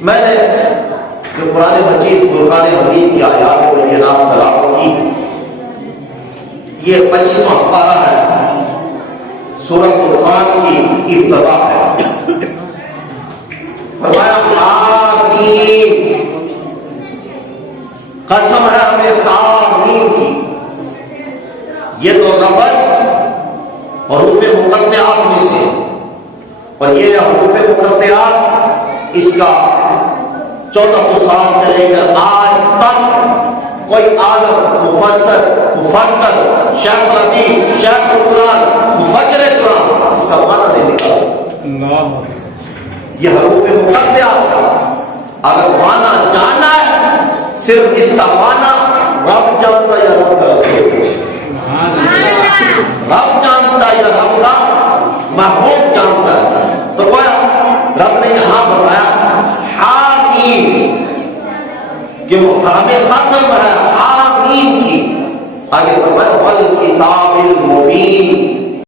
میں نے جو قرآن مجید فرقان حمید کی آیات کو یہ نام تلاوت کی، یہ 25واں پارہ ہے، سورۃ طوفان کی ابتدا ہے۔ فرمایا حامیم، قسم ہے ہمیں حامیم کی۔ یہ تو لفظ حروف مقطعات میں سے، اور یہ حروف مقطعات اس کا 1400 سال سے لے کر آج تک کوئی عالم، مفسر، مفکر، شیخ الحدیث، شیخ القرآن، مفکر قرآن اس کا معنی نہیں نکالا۔ یہ حروف مقطعات کا اگر معنی جاننا ہے، صرف اس کا معنی رب جانتا یا رب کا رسول، رب جانتا یا رب کا محبوب جانتا ہے۔ تو گویا رب نے یہاں بتایا حامیم کہ وہ ہمیں ختم ہے حامیم کی، آگے فرمایا والکتاب المبین،